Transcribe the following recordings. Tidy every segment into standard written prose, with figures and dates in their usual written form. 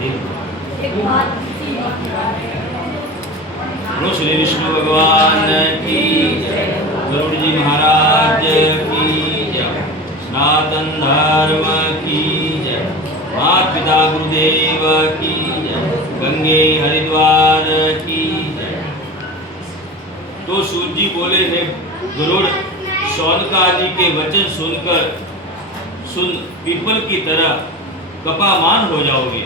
बोलो श्री विष्णु भगवान की जय, गरुड़ जी महाराज की जय, सनातन धर्म की जय, माता पिता गुरुदेव की जय, गंगे हरिद्वार की जय। तो सूत जी बोले थे गरुड़, शौनकादि के वचन सुन पीपल की तरह कपामान हो जाओगे।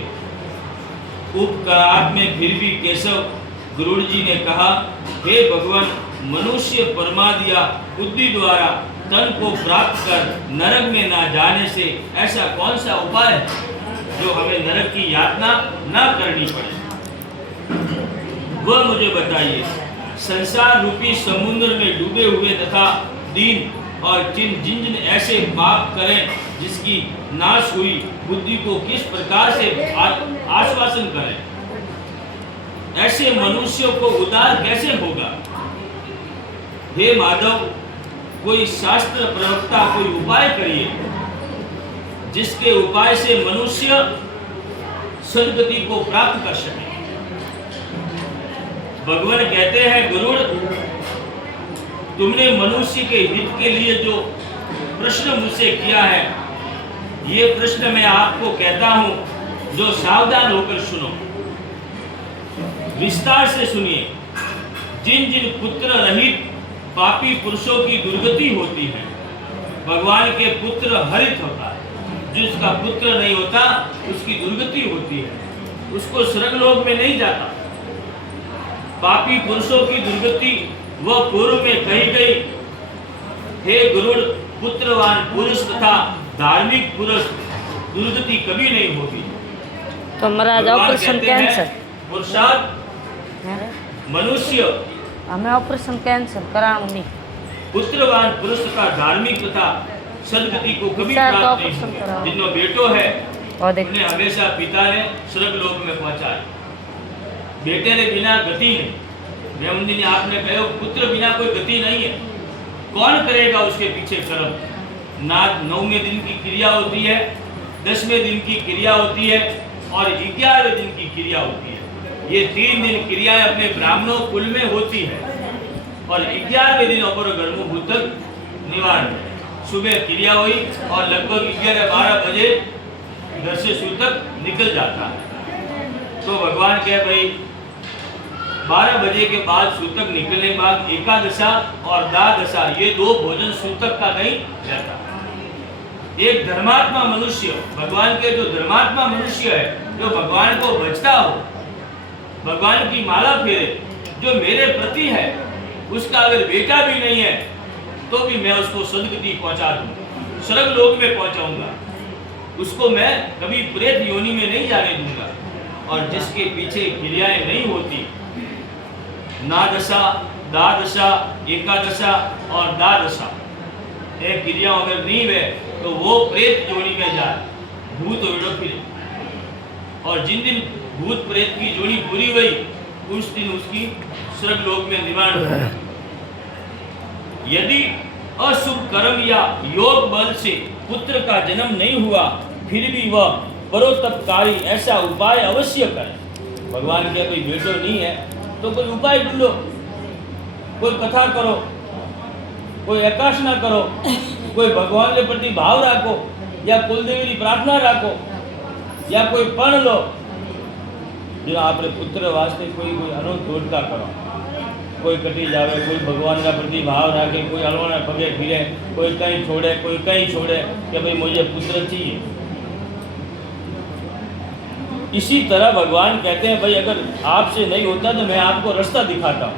उपकारात में फिर भी केशव गरुड़ जी ने कहा, हे भगवान, मनुष्य परमादि या बुद्धि द्वारा तन को प्राप्त कर नरक में ना जाने से ऐसा कौन सा उपाय है जो हमें नरक की यातना ना करनी पड़े, वह मुझे बताइए। संसार रूपी समुद्र में डूबे हुए तथा दीन और जिन ऐसे पाप करें जिसकी नाश हुई बुद्धि को किस प्रकार से आश्वासन करें? ऐसे मनुष्यों को उद्धार कैसे होगा? हे माधव, कोई शास्त्र प्रवक्ता कोई उपाय करिए जिसके उपाय से मनुष्य सद्गति को प्राप्त कर सके। भगवान कहते हैं, गरुड़, तुमने मनुष्य के हित के लिए जो प्रश्न मुझसे किया है, ये प्रश्न मैं आपको कहता हूं, जो सावधान होकर सुनो, विस्तार से सुनिए। जिन पुत्र रहित पापी पुरुषों की दुर्गति होती है, भगवान के पुत्र हरित होता है। जिसका पुत्र नहीं होता उसकी दुर्गति होती है, उसको स्वर्गलोक में नहीं जाता। पापी पुरुषों की दुर्गति वह पूर्व में कही गई। हे गरुड़, पुत्रवान पुरुष तथा धार्मिक पुरुष दुर्गति कभी नहीं होगी। तो महाराज ऑपरेशन कैंसर पुरुषार्थ मनुष्य हमें ऑपरेशन कैंसर कराऊं नहीं। पुत्रवान पुरुष तथा धार्मिक तथा सद्गति को कभी प्राप्त नहीं होगा। जिन्हों बेटो है उन्हें हमेशा पिता ने स्वर्ग लोक में पहुंचाया। बेटे ने बिना गति नहीं। मैं उन दिन आपने कहा, पुत्र बिना कोई गति नहीं है। कौन करेगा उसके पीछे कर्म? ना 9वें दिन की क्रिया होती है, 10वें दिन की क्रिया होती है और 11वें दिन की क्रिया होती है। ये 3 दिन क्रियाएं अपने ब्राह्मणों कुल में होती है और 11वें दिन अपर गर्भ भूतक निवारण। सुबह क्रिया हुई और लगभग 11-12 बजे घर से सूतक निकल जाता है। तो भगवान कहे, भाई 12 बजे के बाद सूतक निकलने के बाद एकादशा और द्वादशा ये 2 भोजन सूतक का नहीं रहता। एक धर्मात्मा मनुष्य, भगवान के जो धर्मात्मा मनुष्य है, जो भगवान को भजता हो, भगवान की माला फेरे, जो मेरे प्रति है, उसका अगर बेटा भी नहीं है तो भी मैं उसको सद्गति पहुंचा दूंगा, स्वर्ग लोक में पहुंचाऊंगा। उसको मैं कभी प्रेत योनि में नहीं जाने दूंगा। और जिसके पीछे क्रियाएं नहीं होती, नादशा, द्वादशा, एकादशा और द्वादशा, ये क्रिया अगर नहीं है तो वो प्रेत जोड़ी में जाए, भूत और फिरे। और जिन दिन भूत प्रेत की जोड़ी पूरी हुई, उस दिन उसकी स्वर्ग लोक में निवारण हुआ। यदि अशुभ कर्म या योग बल से पुत्र का जन्म नहीं हुआ, फिर भी वह परोपकारी ऐसा उपाय अवश्य करे। भगवान के कोई बेटो नहीं है तो कोई उपाय ढूंढो, कोई कथा करो, कोई एकाशना करो, कोई भगवान के प्रति भाव रखो, या कुलदेवी की प्रार्थना रखो, या कोई पढ़ लो। जो आपने पुत्र वास्ते कोई अनंत टोटका करो, कोई कटी जावे, कोई भगवान का प्रति भाव रखे, कोई अलवाना पगे फिरे, कोई कहीं छोड़े, कोई कहीं छोड़े कि भाई मुझे पुत्र चाहिए। इसी तरह भगवान कहते हैं, भाई अगर आपसे नहीं होता तो मैं आपको रास्ता दिखाता हूँ।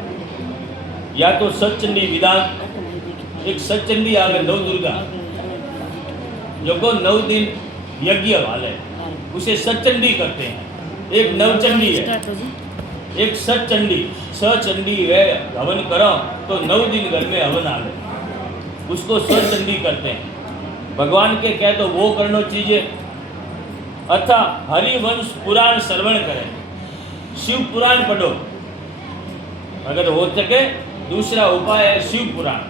या तो सचचंडी विधान, एक सचचंडी आ गए, 9 दुर्गा, जो को 9 दिन यज्ञ वाले, उसे सचचंडी करते हैं। एक नवचंडी है, एक सचचंडी। सचंडी वे हवन करो तो 9 दिन घर में हवन आ गए, उसको सचंडी करते हैं। भगवान के कहे तो वो करना चाहिए। अथा हरिवंश पुराण श्रवण करें, शिव पुराण पढ़ो, अगर हो सके। दूसरा उपाय है शिव पुराण।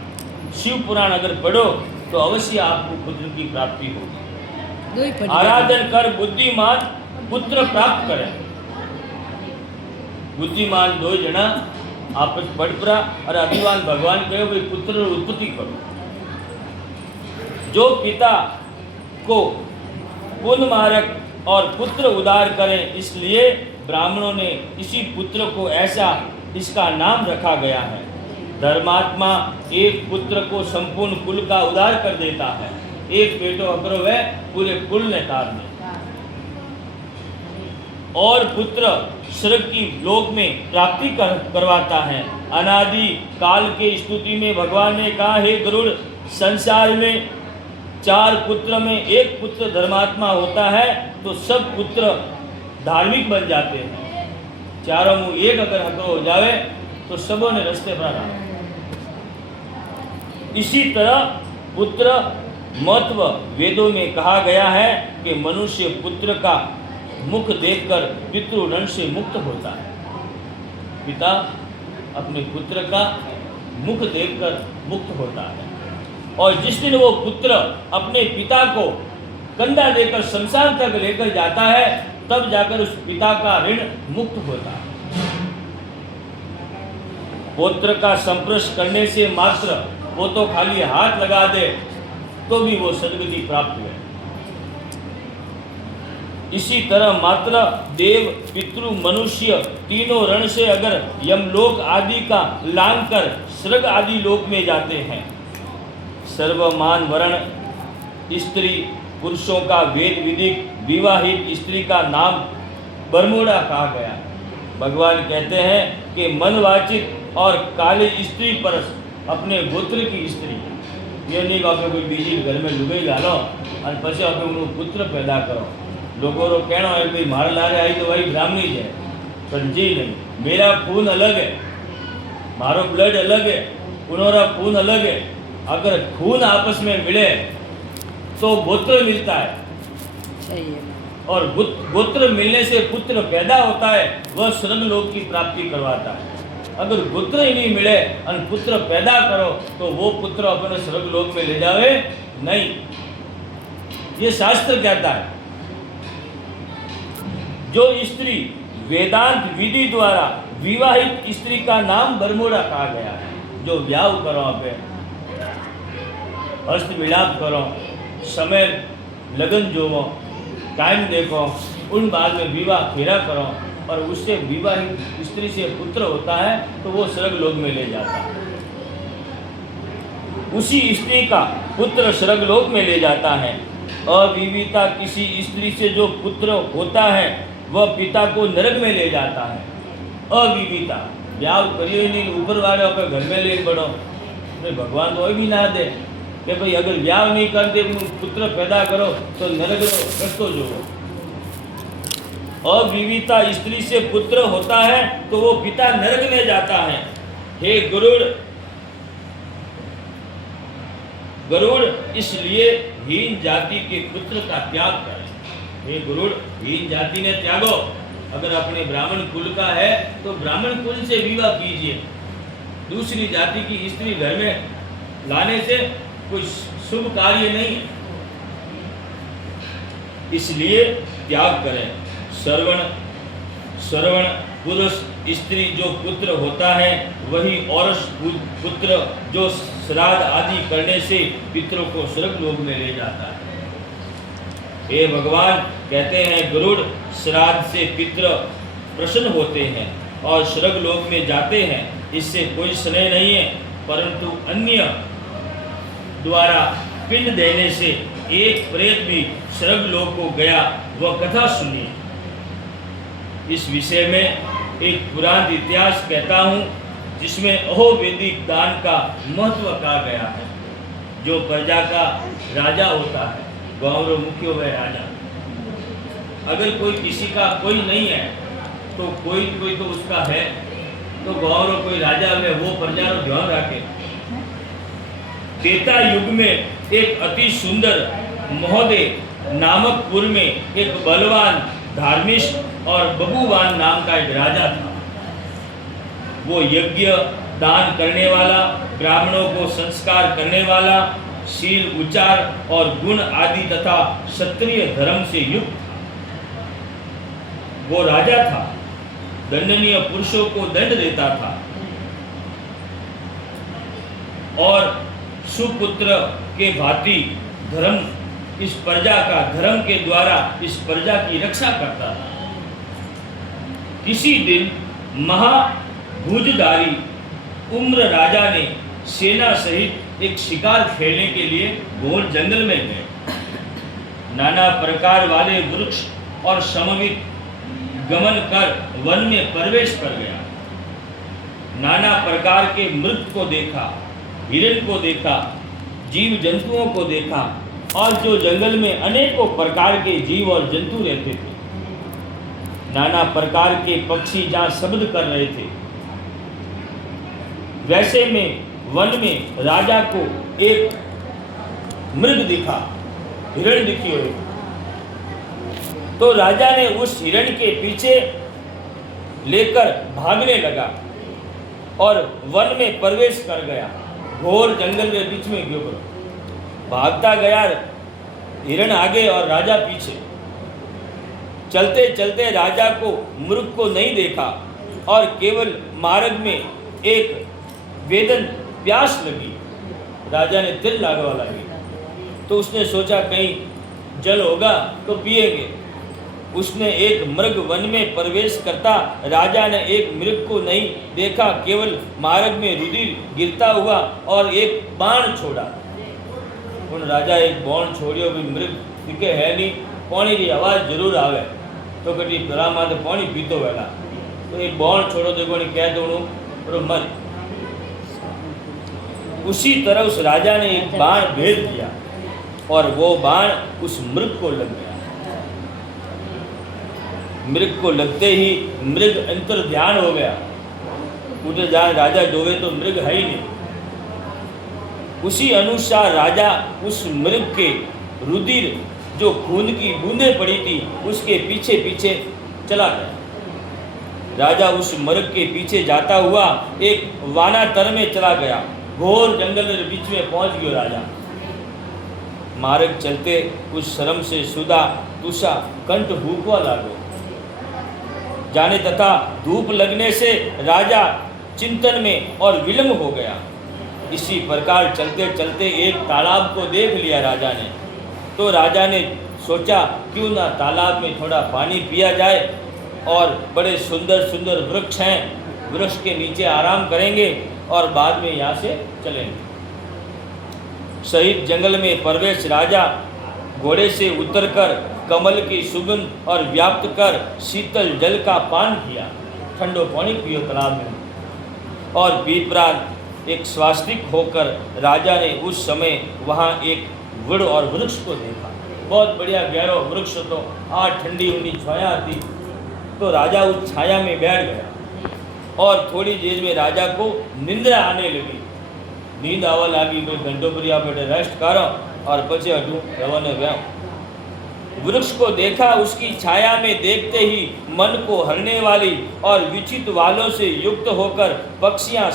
शिव पुराण अगर पढ़ो तो अवश्य आपको पुत्र की प्राप्ति होगी। आराधन कर बुद्धिमान पुत्र प्राप्त करे। बुद्धिमान दो जना आपस पड़परा और अभिमान भगवान कहे भाई पुत्र उत्पत्ति करो। जो पिता को पुण्य मारक और पुत्र उदार करें, इसलिए ब्राह्मणों ने इसी पुत्र को ऐसा इसका नाम रखा गया है। धर्मात्मा एक पुत्र को संपूर्ण कुल का उद्धार कर देता है। एक बेटो अगर वह पूरे कुल ने तार दे। और पुत्र स्वर्ग की लोक में प्राप्ति करवाता है। अनादि काल के स्तुति में भगवान ने कहा, हे गरुड़, संसार में 4 पुत्र में एक पुत्र धर्मात्मा होता है तो सब पुत्र धार्मिक बन जाते हैं। चारों में एक अगर हक हो जावे तो सबों ने रास्ते पर आना। इसी तरह पुत्र महत्व वेदों में कहा गया है कि मनुष्य पुत्र का मुख देखकर पितृऋण से मुक्त होता है। पिता अपने पुत्र का मुख देखकर मुक्त होता है, और जिस दिन वो पुत्र अपने पिता को कंधा देकर शमशान तक लेकर जाता है, तब जाकर उस पिता का ऋण मुक्त होता है। पुत्र का संस्पर्श करने से मात्र वो तो खाली हाथ लगा दे तो भी वो सद्गति प्राप्त है। इसी तरह मात्र देव, पितृ, मनुष्य तीनों रण से अगर यमलोक आदि का लांघ कर स्वर्ग आदि लोक में जाते हैं। सर्वमान वर्ण स्त्री पुरुषों का वेद विदिक विवाहित स्त्री का नाम बरमोड़ा कहा गया। भगवान कहते हैं कि मनवाचित और काली स्त्री परस अपने गोत्र की स्त्री, ये नहीं कि आप कोई बीजी घर में लुगाई डालो और पछे आप पुत्र पैदा करो। लोगों को कहना है भाई मार लारे आई तो वही ब्राह्मणी है, पर जी नहीं, मेरा खून अलग है, मारो ब्लड अलग है, उनोरा खून अलग है। अगर खून आपस में मिले तो गोत्र मिलता है, सही है। और गोत्र मिलने से पुत्र पैदा होता है, वह स्वर्ग लोक की प्राप्ति करवाता है। अगर गोत्र ही नहीं मिले और पुत्र पैदा करो तो वो पुत्र अपने स्वर्ग लोक में ले जावे नहीं, ये शास्त्र कहता है। जो स्त्री वेदांत विधि द्वारा विवाहित स्त्री का नाम बरमोड़ा कहा गया है। जो ब्याह करो, पे हस्त मिलाप करो, समय लगन जोवो, टाइम देखो, उन बाद में विवाह फेरा करो और उससे विवाहित स्त्री से पुत्र होता है तो वो स्वर्ग लोक में ले जाता है। उसी स्त्री का पुत्र स्वर्ग लोक में ले जाता है। अविवाहिता किसी स्त्री से जो पुत्र होता है वह पिता को नरक में ले जाता है। अविवाहिता ब्याह करिए नहीं, ऊपर वाले अपने घर में ले बढ़ो, तो भगवान तो भी ना दे कि भाई अगर ब्याह नहीं करते पुत्र पैदा करो तो नरक रस्तो जो। अविवाहिता स्त्री से पुत्र होता है तो वो पिता नरक में जाता है। हे गरुड़ इसलिए हीन जाति के पुत्र का त्याग करें। हे गरुड़, हीन जाति ने त्यागो। अगर अपने ब्राह्मण कुल का है तो ब्राह्मण कुल से विवाह कीजिए। दूसरी जाति की स्त्री घर में लाने से कोई शुभ कार्य नहीं है, इसलिए त्याग करें। श्रवण पुरुष स्त्री जो पुत्र होता है वही और पुत्र जो श्राद्ध आदि करने से पितरों को स्वर्ग लोक में ले जाता है। हे भगवान कहते हैं, गरुड़ श्राद्ध से पितर प्रसन्न होते हैं और स्वर्ग लोक में जाते हैं, इससे कोई स्नेह नहीं है। परंतु अन्य द्वारा पिंड देने से एक प्रेत भी स्वर्ग लोक को गया, वह कथा सुनिए। इस विषय में एक पुराण इतिहास कहता हूँ जिसमें अहोवैदिक दान का महत्व कहा गया है। जो प्रजा का राजा होता है, गाँव रो मुख्य वह राजा, अगर कोई किसी का कोई नहीं है तो कोई तो उसका है, तो गाँव रो कोई राजा है वो प्रजा रो ध्यान रखे। त्रेता युग में एक अति सुंदर महोदय नामक पुर में एक बलवान धार्मिक और बबूवान नाम का एक राजा था। वो यज्ञ दान करने वाला, ब्राह्मणों को संस्कार करने वाला, शील उच्चार और गुण आदि तथा क्षत्रिय धर्म से युक्त था। वो राजा था, दंडनीय पुरुषों को दंड देता था और सुपुत्र के भांति धर्म इस प्रजा का धर्म के द्वारा इस प्रजा की रक्षा करता था। किसी दिन महाभुजधारी उम्र राजा ने सेना सहित एक शिकार खेलने के लिए घोर जंगल में गए। नाना प्रकार वाले वृक्ष और समवित गमन कर वन में प्रवेश कर गया। नाना प्रकार के मृग को देखा, हिरण को देखा, जीव जंतुओं को देखा और जो जंगल में अनेकों प्रकार के जीव और जंतु रहते थे। नाना प्रकार के पक्षी जहाँ शब्द कर रहे थे, वैसे में वन में राजा को एक मृग दिखा, हिरण दिखी हुई। तो राजा ने उस हिरण के पीछे लेकर भागने लगा और वन में प्रवेश कर गया। घोर जंगल के बीच में क्यों भागता गया, हिरण आगे और राजा पीछे। चलते चलते राजा को मृग को नहीं देखा और केवल मार्ग में एक वेदन प्यास लगी। राजा ने तिल लागवा लगी तो उसने सोचा कहीं जल होगा तो पिएंगे। उसने एक मृग वन में प्रवेश करता, राजा ने एक मृग को नहीं देखा, केवल मार्ग में रुधिर गिरता हुआ और एक बाण छोड़ा। उन राजा एक बाण छोड़ियो भी मृग दिखे है नहीं, पानी की आवाज़ जरूर आवे तो कभी भला माते पानी पीतो वेला तो एक बाण छोड़ो देखो नहीं कह दो और मर। उसी तरह उस राजा ने एक बाण भेज दिया और वो बाण उस मृग को लग गया। मृग को लगते ही मृग अंतर ध्यान हो गया। उधर जहाँ राजा डोवे तो मृग है ही नहीं। उसी अनुसार राजा उस मृग के रुधिर जो खून की बूंदें पड़ी थी उसके पीछे पीछे चला गया। राजा उस मृग के पीछे जाता हुआ एक वानातर में चला गया। घोर जंगल के बीच में पहुंच गया राजा। मार्ग चलते उस शर्म से सुधा तुषा कंठ भूखवा लागो जाने तथा धूप लगने से राजा चिंतन में और विलंब हो गया। इसी प्रकार चलते चलते एक तालाब को देख लिया राजा ने। तो राजा ने सोचा क्यों ना तालाब में थोड़ा पानी पिया जाए और बड़े सुंदर सुंदर वृक्ष हैं, वृक्ष के नीचे आराम करेंगे और बाद में यहाँ से चलेंगे। शहीद जंगल में प्रवेश राजा घोड़े से उतरकर कमल की सुगंध और व्याप्त कर शीतल जल का पान किया। ठंडो पानी पियो तालाब में। और पीपराग एक स्वास्तिक होकर राजा ने उस समय वहाँ एक वृक्ष और वृक्ष को देखा। बहुत बढ़िया गहरा वृक्ष तो आज ठंडी उंडी छाया थी तो राजा उस छाया में बैठ गया और थोड़ी देर में राजा को निंद्रा आने लगी। नींद आवा लगी कोई घंटों पर आप रेस्ट करो और पचे हटूँ रवाने गया। वृक्ष को देखा, उसकी छाया में देखते ही मन को हरने वाली और विचित्र वालों से युक्त होकर पक्षियाँ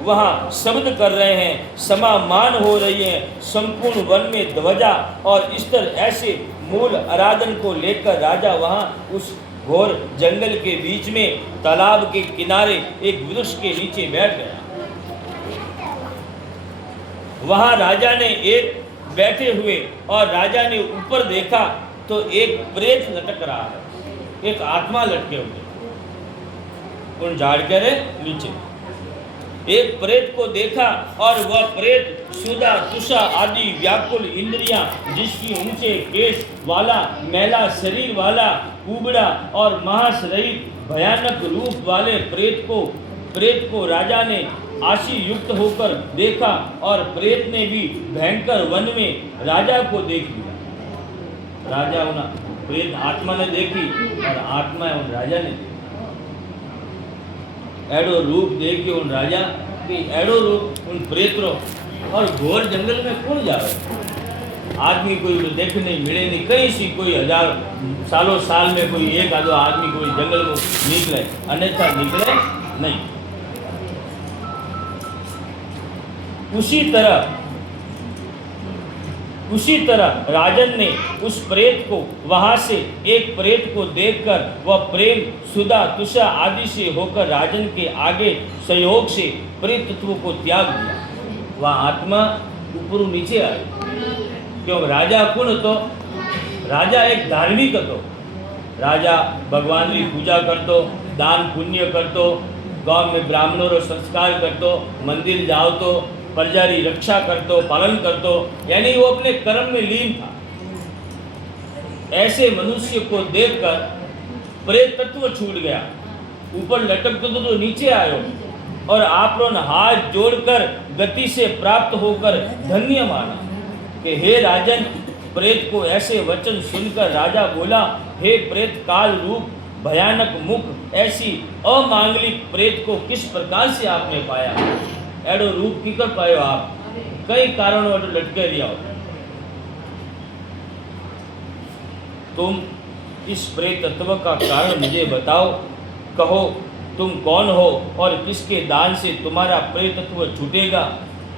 वहाँ शब्द कर रहे हैं, समामान हो रही हैं। संपूर्ण वन में ध्वजा और स्तर ऐसे मूल आराधन को लेकर राजा वहाँ उस घोर जंगल के बीच में तालाब के किनारे एक वृक्ष के नीचे बैठ गया। वहाँ राजा ने एक बैठे हुए और राजा ने ऊपर देखा तो एक प्रेत लटक रहा है, एक आत्मा लटके हुए उन झाड़ के नीचे। एक प्रेत को देखा और वह प्रेत सुधा तुषा आदि व्याकुल इंद्रियां, जिसकी ऊंचे केश वाला, मैला शरीर वाला, कुबड़ा और मांस रहित भयानक रूप वाले प्रेत को राजा ने आशी युक्त होकर देखा और प्रेत ने भी भयंकर वन में राजा को देख लिया। राजा उन प्रेत आत्मा ने देखी और आत्मा उन राजा ने देखी। एडो रूप देख के उन राजा कि एडो रूप उन प्रेत रो और घोर जंगल में कौन जावे। आदमी कोई देखे नहीं मिले नहीं, कहीं सी कोई हजार सालों साल में कोई एक आधो आदमी कोई जंगल को निकले, अन्यथा निकले नहीं। उसी तरह उसी तरह राजन ने उस प्रेत को वहां से एक प्रेत को देखकर वह प्रेम सुधा तुषा आदि से होकर राजन के आगे सहयोग से प्रेत तत्व को त्याग दिया। वह आत्मा ऊपर नीचे आई। क्यों? राजा कौन तो राजा एक धार्मिक હતો। राजा भगवान की पूजा करतो, दान पुण्य करतो, गांव में ब्राह्मणों रो संस्कार करतो, मंदिर जाओ तो प्रजा की रक्षा करतो, पालन करतो, यानी वो अपने कर्म में लीन था। ऐसे मनुष्य को देखकर प्रेत तत्व छूट गया, ऊपर लटकतो तो नीचे आयो और आप लोग हाथ जोड़कर गति से प्राप्त होकर धन्य माना कि हे राजन, प्रेत को ऐसे वचन सुनकर राजा बोला, हे प्रेत काल रूप भयानक मुख ऐसी अमांगलिक प्रेत को किस प्रकार से आपने पाया? एडो रूप की कर पायो आप? कई कारणों एडो लटके रिया हो। तुम इस प्रेत तत्व का कारण मुझे बताओ, कहो तुम कौन हो और किसके दान से तुम्हारा प्रेत तत्व छूटेगा,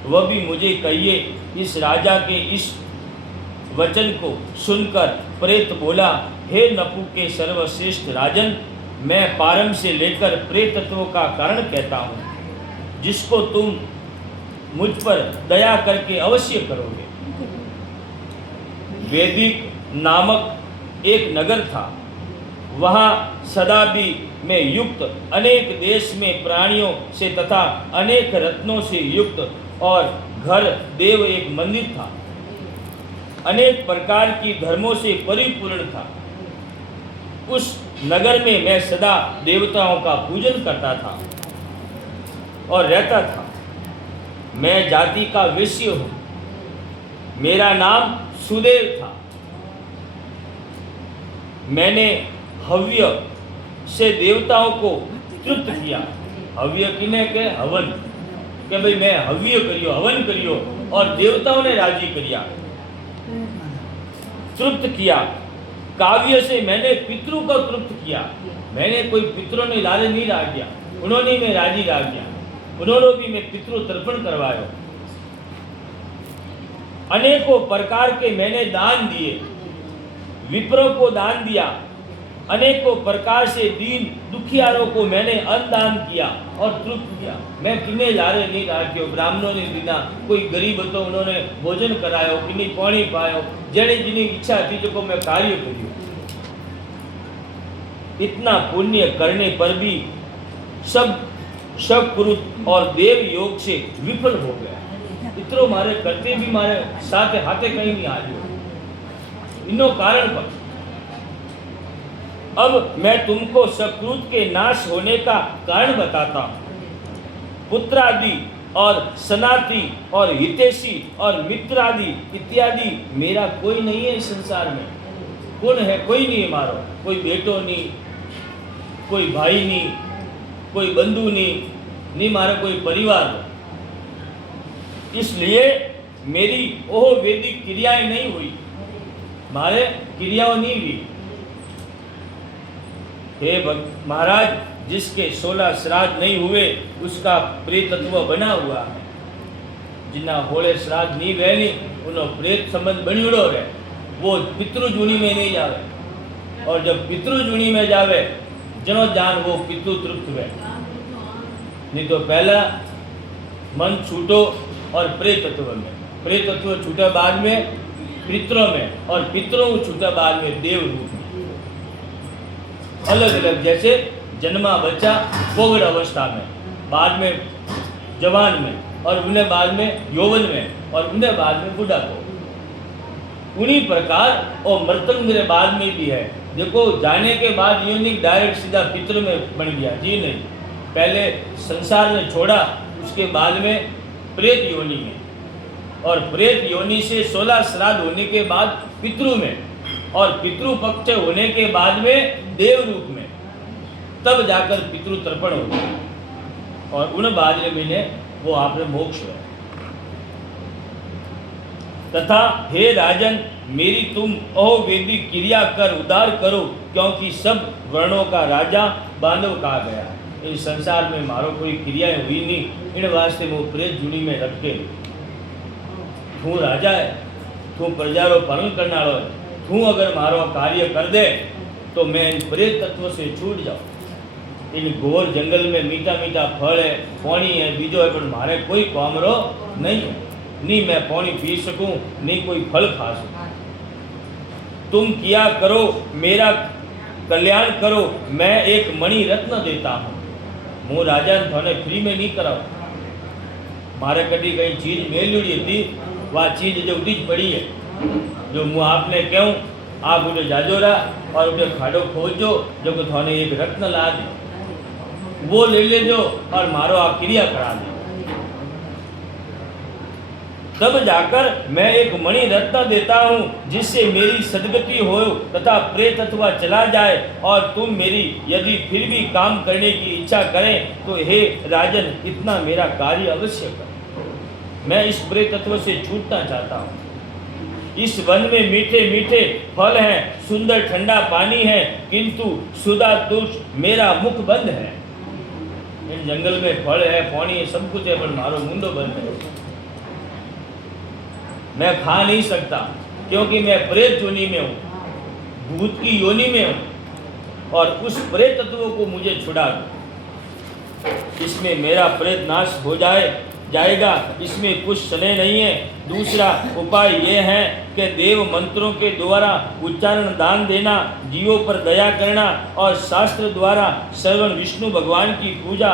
वह भी मुझे कहिए। इस राजा के इस वचन को सुनकर प्रेत बोला, हे नपु के सर्वश्रेष्ठ राजन, मैं पारम से लेकर प्रेत तत्व का कारण कहता हूँ, जिसको तुम मुझ पर दया करके अवश्य करोगे। वेदिक नामक एक नगर था। वहाँ सदाबी में युक्त अनेक देश में प्राणियों से तथा अनेक रत्नों से युक्त और घर देव एक मंदिर था। अनेक प्रकार की धर्मों से परिपूर्ण था। उस नगर में मैं सदा देवताओं का पूजन करता था और रहता था। मैं जाति का वैश्य हूँ। मेरा नाम सुदेव था। मैंने हव्य से देवताओं को तृप्त किया। हव्य किने के? हवन के भाई मैं हव्य करियो, हवन करियो और देवताओं ने राजी किया, तृप्त किया। काव्य से मैंने पितृ को तृप्त किया। मैंने कोई पितरों ने लारे नहीं ला दिया, उन्होंने मैं राजी ला दिया, उन्होंने भी मैं पितृ तर्पण करवायो। अनेकों प्रकार के मैंने दान दिए, विप्रों को दान दिया। अनेकों प्रकार से दीन दुखियारों को मैंने अन्नदान किया और तृप्त किया। मैं किन्ने लारे नहीं राख्यो, ब्राह्मणों ने दीना, कोई गरीब तो उन्होंने भोजन करायो, किन्नी पानी पायो, जेने जिनी इच्छा थी जो मैं कार्य करियो। इतना पुण्य करने पर भी सब पुरुष और देव योग से विफल हो गया। इतरो मारे करते भी मारे साथ हाथे कहीं नहीं आयो। इनो कारण पर अब मैं तुमको सकृत के नाश होने का कारण बताता हूँ। पुत्रादि और सनाति और हितेशी और मित्रादि इत्यादि मेरा कोई नहीं है इस संसार में। कौन है? कोई नहीं है मारो। कोई बेटो नहीं, कोई भाई नहीं, कोई बंधु नहीं मारा कोई परिवार। इसलिए मेरी ओह वैदिक क्रियाएं नहीं हुई, मारे क्रियाओं नहीं हुई। हे महाराज, जिसके 16 श्राद्ध नहीं हुए उसका प्रेत तत्व बना हुआ है। जिन्ना होले श्राद्ध नहीं वहली उनो प्रेत संबंध बनियोड़ो रहे, वो पितृजूनी में नहीं जावे। और जब पितृजूनी में जावे जनो जान वो पितृ तृप्त हुए। नहीं तो पहला मन छूटो और प्रेत तत्व में, प्रेत तत्व छूटा बाद में पितरों में और पितरों छूटा बाद में देव रूप में। अलग अलग, जैसे जन्मा बच्चा कोविड अवस्था में, बाद में जवान में और उन्हें बाद में यौवन में और उन्हें बाद में बुढ़ापो। उन्हीं प्रकार और मृतक मेरे बाद में भी है। देखो जाने के बाद ये नहीं डायरेक्ट सीधा पितृ में बन गया, जी नहीं। पहले संसार में छोड़ा, उसके बाद में प्रेत योनि में, और प्रेत योनि से 16 श्राद्ध होने के बाद पितृ में, और पितृ पक्ष होने के बाद में देव रूप में, तब जाकर पितृ तर्पण होगा और उन बाद में वो आपने मोक्ष है। तथा हे राजन, मेरी तुम अवैदिक क्रिया कर उद्धार करो, क्योंकि सब वर्णों का राजा बांधव कहा गया है। इस संसार में मारो कोई क्रियाएं हुई नहीं, इन वास्ते वो प्रेत जूनी में रखे हूँ राजा है। तू प्रजारो पालन करनारो है, तू अगर मारो कार्य कर दे तो मैं इन प्रेत तत्व से छूट जाऊँ। इन घोर जंगल में मीठा मीठा फल है, पानी है, बीजो है, पर मारे कोई कामरो नहीं है। नहीं मैं पानी पी सकूं, नहीं कोई फल खा सकूं। तुम किया करो, मेरा कल्याण करो, मैं एक मणि रत्न देता हूँ। हूँ राजा थाने फ्री में नहीं कराऊँ। मारे कभी कई चीज मेलड़ी थी, वह चीज जो उठी पड़ी है, जो मुँह आपने कहूँ आप उठे जाजो रहा और उठे खाडो खोजो, जो कि थाने एक रत्न ला दे, वो ले लेजो और मारो आप क्रिया करा दो। तब जाकर मैं एक मणि रत्न देता हूँ जिससे मेरी सदगति हो तथा प्रेत अथवा चला जाए, और तुम मेरी यदि फिर भी काम करने की इच्छा करें तो हे राजन इतना मेरा कार्य अवश्य कर। मैं इस प्रेत तत्व से छूटना चाहता हूँ। इस वन में मीठे मीठे फल हैं, सुंदर ठंडा पानी है, किंतु सुधा तुष मेरा मुख बंद है। इन जंगल में फल है, पानी है, सब कुछ है, पर मारो मुंडो बंद है। मैं खा नहीं सकता क्योंकि मैं प्रेत योनि में हूँ, भूत की योनि में हूँ, और उस प्रेत तत्वों को मुझे छुड़ा दो। इसमें मेरा प्रेत नाश हो जाएगा, इसमें कुछ समय नहीं है। दूसरा उपाय यह है कि देव मंत्रों के द्वारा उच्चारण दान देना, जीवों पर दया करना और शास्त्र द्वारा श्रवण विष्णु भगवान की पूजा,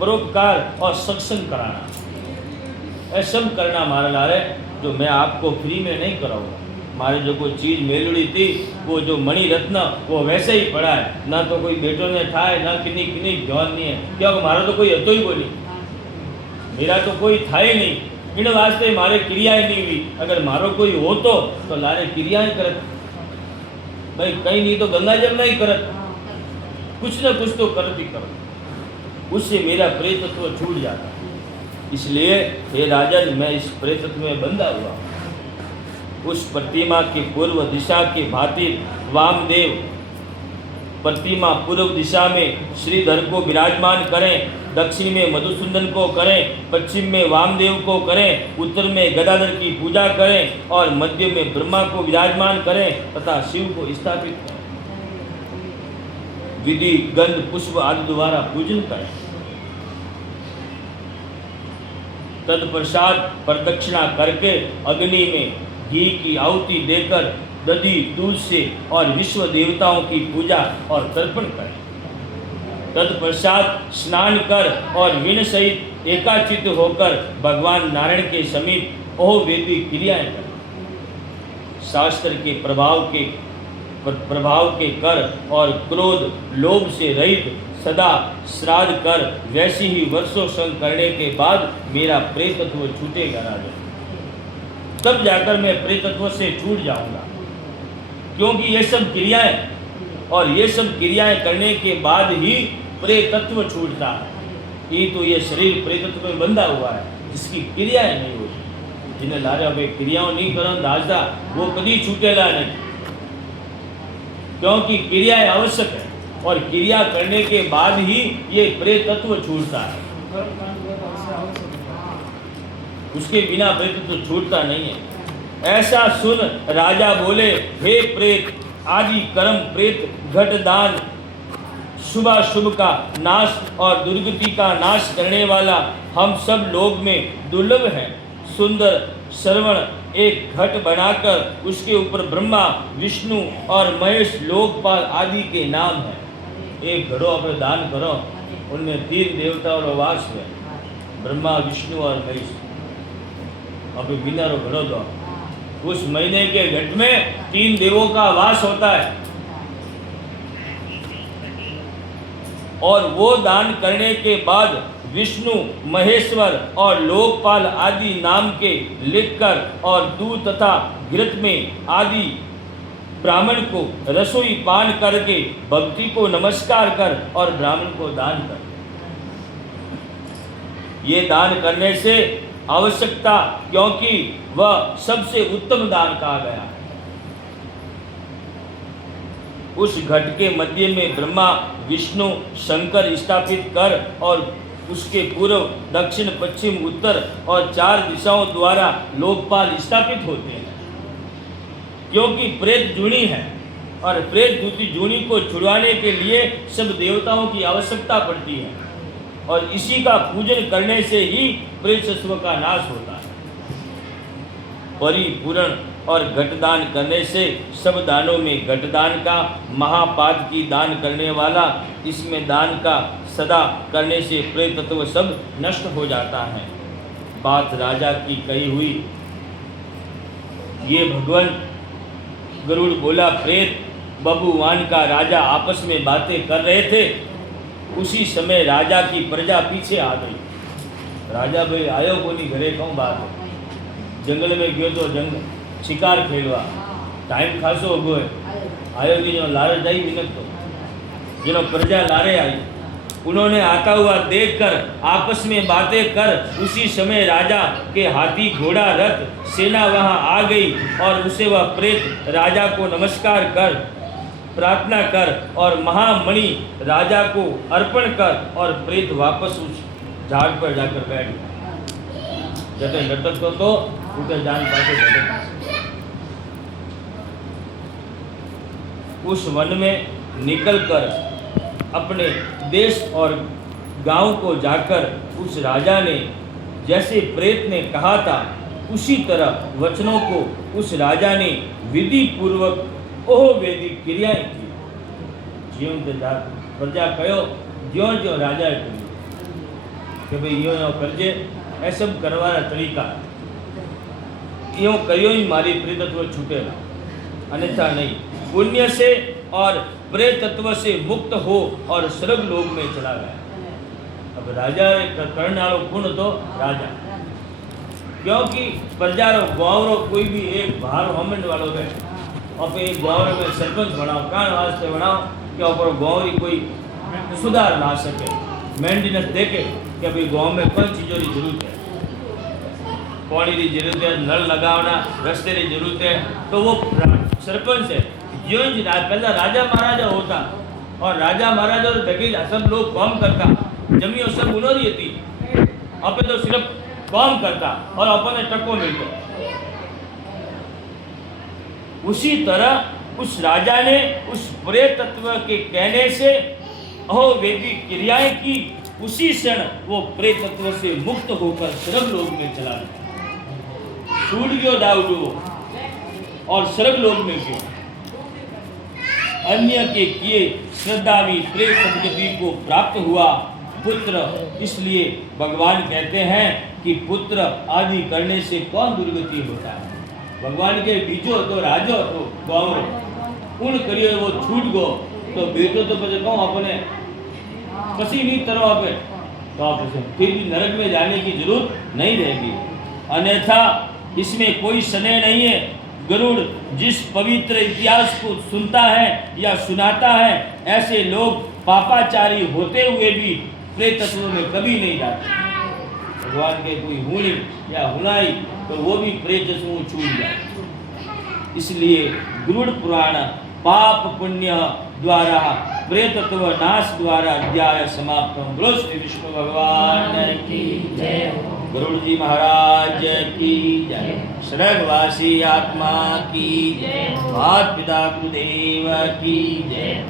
परोपकार और सत्संग कराना, ऐसा सब करना मारा लारे, जो मैं आपको फ्री में नहीं कराऊंगा। हमारे जो कोई चीज़ मेलड़ी थी, वो जो मणि रत्न वो वैसे ही पड़ा है, ना तो कोई बेटों ने ठाए, ना किन्नी किन्नी ध्यान नहीं है, क्योंकि हमारा तो कोई हतो ही बोली, मेरा तो कोई था ही नहीं। इन वास्ते मारे क्रियाएं नहीं हुई। अगर मारो कोई हो तो लारे क्रियाएं करत, भाई कहीं नहीं तो गंगा जमुना ही करत, कुछ ना कुछ तो करत ही करत, उससे मेरा प्रेतत्व छूट जाता है। इसलिए हे राजन मैं इस प्रेतत्व में बंधा हुआ हूँ। उस प्रतिमा की पूर्व दिशा की भांति वामदेव प्रतिमा पूर्व दिशा में श्रीधर को विराजमान करें, दक्षिण में मधुसूदन को करें, पश्चिम में वामदेव को करें, उत्तर में गदाधर की पूजा करें और मध्य में ब्रह्मा को विराजमान करें तथा शिव को स्थापित करें। विधि गंध पुष्प आदि द्वारा पूजन करें। तत्पश्चात प्रदक्षिणा करके अग्नि में घी की आहुति देकर दधी दूध से और विश्व देवताओं की पूजा और तर्पण करें। तत्पश्चात स्नान कर और वीण सहित एकाचित होकर भगवान नारायण के समीप ओह वेदी क्रियाएं करें। शास्त्र के प्रभाव के कर और क्रोध लोभ से रहित सदा श्राद्ध कर वैसी ही वर्षों संग करने के बाद मेरा प्रेतत्व छूटेगा राजा। तब जाकर मैं प्रेतत्व से छूट जाऊंगा, क्योंकि ये सब क्रियाएं और ये सब क्रियाएं करने के बाद ही प्रेतत्व छूटता है। ये तो ये शरीर प्रेतत्व में बंधा हुआ है, जिसकी क्रियाएं नहीं होती। जिन्हें लारे अब क्रियाओं नहीं करो दासदा, वो कभी छूटेगा नहीं, क्योंकि क्रियाएं आवश्यक है और क्रिया करने के बाद ही ये प्रेतत्व छूटता है। उसके बिना प्रेतत्व छूटता नहीं है। ऐसा सुन राजा बोले, हे प्रेत आदि कर्म प्रेत घट दान शुभाशुभ का नाश और दुर्गति का नाश करने वाला हम सब लोग में दुर्लभ है। सुंदर श्रवण एक घट बनाकर उसके ऊपर ब्रह्मा विष्णु और महेश लोकपाल आदि के नाम है। एक घड़ो अपने दान करो, उनमें 3 देवता और वास है, ब्रह्मा विष्णु और महेश। अभी बिना घड़ो दो, उस महीने के घट में 3 देवों का वास होता है, और वो दान करने के बाद विष्णु महेश्वर और लोकपाल आदि नाम के लिखकर और दूध तथा घृत में आदि ब्राह्मण को रसोई पान करके भक्ति को नमस्कार कर और ब्राह्मण को दान कर। ये दान करने से आवश्यकता, क्योंकि वह सबसे उत्तम दान कहा गया है। उस घट के मध्य में ब्रह्मा विष्णु शंकर स्थापित कर और उसके पूर्व दक्षिण पश्चिम उत्तर और 4 दिशाओं द्वारा लोकपाल स्थापित होते हैं। क्योंकि प्रेत जूनी है और प्रेत दूती जूनी को छुड़वाने के लिए सब देवताओं की आवश्यकता पड़ती है और इसी का पूजन करने से ही प्रेत सत्व का नाश होता है। परिपूर्ण और घटदान करने से सब दानों में घटदान का महापाद की दान करने वाला, इसमें दान का सदा करने से प्रेत तत्व सब नष्ट हो जाता है। बात राजा की कही हुई। ये भगवान गरुड़ बोला, प्रेत बबुवान का राजा आपस में बातें कर रहे थे। उसी समय राजा की प्रजा पीछे आ गई। राजा भाई आयो कोनी घरे कहूँ बात जंगल में गयो तो जंगल शिकार खेलवा टाइम खासो उगो है आयो की जो लारे जाई विनक तो जिनो प्रजा लारे आई। उन्होंने आता हुआ देखकर आपस में बातें कर उसी समय राजा के हाथी घोड़ा रथ सेना वहां आ गई और उसे वह प्रेत राजा को नमस्कार कर प्रार्थना कर और महामणि राजा को अर्पण कर और प्रेत वापस उस झाड़ पर जाकर बैठ गया। जैसे लटक तो उधर जान पाते उस वन में निकलकर अपने देश और गांव को जाकर उस राजा ने जैसे प्रेत ने कहा था उसी तरह वचनों को उस राजा ने विधि पूर्वक ओह वैदिक क्रियाएं की। जीवन प्रजा कहो ज्यों ज्यों राजा कि भाई यो यो करजे ए सब करवाना तरीका यो करियो ही मारी प्रेतत्व छूटेगा अन्यथा नहीं। पुण्य से और प्रेतत्व से मुक्त हो और स्वर्ग लोक में चला गया। अब राजा करने वालों गुण तो राजा क्योंकि प्रजा रो गाँव रो कोई भी एक बाहर हमंड वालों है और एक गाँव में सरपंच बनाओ कारण वास्ते बनाओ कि ऊपर गाँव की कोई सुधार ला सके मेंटेनेंस देखे कि भाई गाँव में कई चीज़ों की जरूरत है पानी की जरूरत है नल लगावना रस्ते की जरूरत है तो वो सरपंच है। जो पहला राजा महाराजा होता और राजा महाराजा तो देखिए सब लोग काम करता जमीन सब उन्होंने थी अपन तो सिर्फ काम करता और अपन टक्को मिलता। उसी तरह उस राजा ने उस प्रेत तत्व के कहने से अहो वैदिक क्रियाएं की। उसी क्षण वो प्रेत तत्व से मुक्त होकर स्वर्ग लोक में चला गया। छूट गयो दाऊदो और स्वर्ग लोक में गयो। अन्य के किए श्रद्धावी प्रेत सदगति को प्राप्त हुआ पुत्र। इसलिए भगवान कहते हैं कि पुत्र आदि करने से कौन दुर्गति होता है। भगवान के बीजो तो राजो तो गौरव उन करियो वो छूट गो तो बेटो तो बचे कहूँ अपने कसी नहीं तरह पे तो आप फिर भी नरक में जाने की जरूरत नहीं रहेगी। अन्यथा इसमें कोई संदेह नहीं है। गरुड़ जिस पवित्र इतिहास को सुनता है या सुनाता है ऐसे लोग पापाचारी होते हुए भी प्रेत तत्व में कभी नहीं जाते। भगवान के कोई हुणी या हुनाई तो वो भी प्रेत तत्व छूट जाए। इसलिए गरुड़ पुराण पाप पुण्य द्वारा प्रेतत्व नाश द्वारा अध्याय समाप्त। बोलो श्री विष्णु भगवान की जय। गरुड़ जी महाराज की जय। स्वर्गवासी आत्मा की जय। माता पिता गुरुदेव की जय।